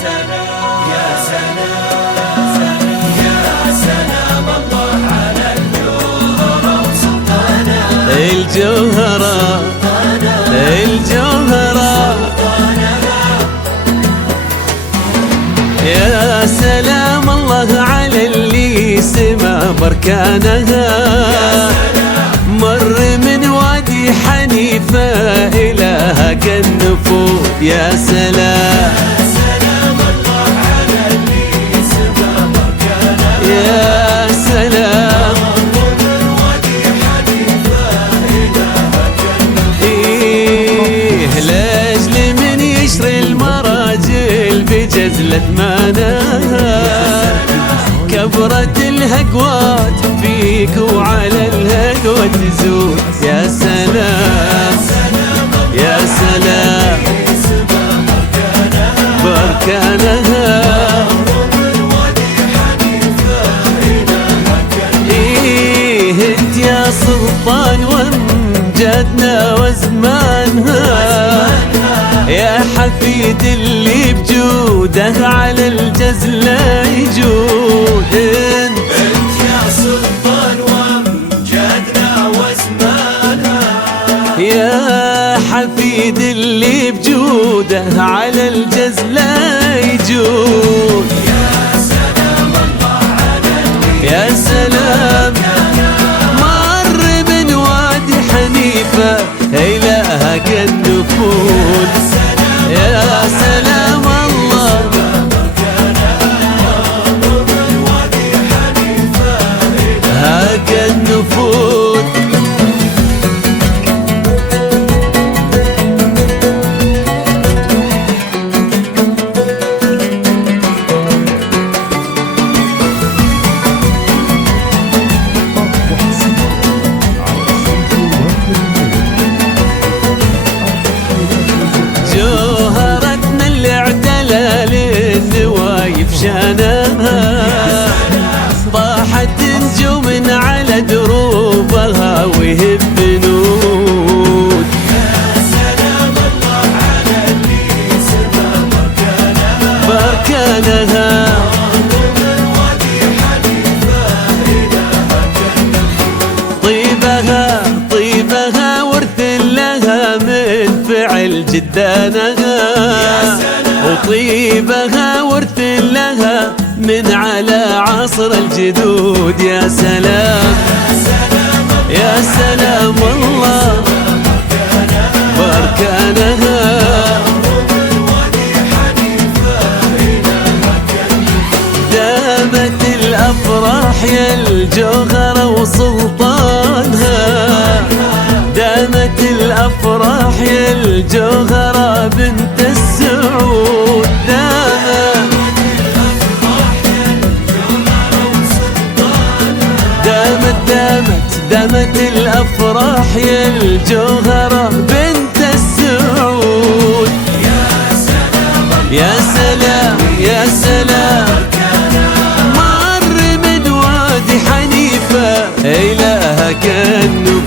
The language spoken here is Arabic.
سلام يا سلام يا سلام الله على الجوهرة وسلطانها، الجوهرة الجوهرة يا سلام الله على اللي سما بركانها، مر من وادي حنيفة إلها كالنفوذ يا سلام يا سلام الله على اللي سما بركانها، يا سلام مر من وادي حنيفة إلها كالنفوذ. إيه لاجل من يشري المراجل بجزلة مانها، كبرت الهقوات فيك وعلى الهقوة تزود يا سلام يا سلام بركانها. إيه انت يا سلطان وامجادنا وزمانها، يا حفيد اللي بجوده على الجزلة يجود. انت يا سلطان وامجادنا وزمانها، يا حفيد اللي بجوده على الجزلة يجود. يا سلام الله على اللي يا سلام مر من وادي حنيفة إلها كالنفوذ يا سلام الله هاك النفوذ. جوهرتنا اللي اعتلى للنوايف شانها، طاحت نجوم على دروبها وهب نود. يا سلام الله على اللي سما بركانها، بركانها من وادي حنيفة إلها كالنفوذ. طيبها طيبها ورث لها من فعل جدانها، وطيبها ورث لها من على عصر الجدود يا سلام يا سلام الله بركانها. دامت الأفراح يا الجوهرة وسلطانها، دامت الأفراح يا الجوهرة بنت السعود. دامت الأفراح يا الجوهرة بنت السعود. يا سلام يا سلام مر من وادي حنيفة إلها كالنور.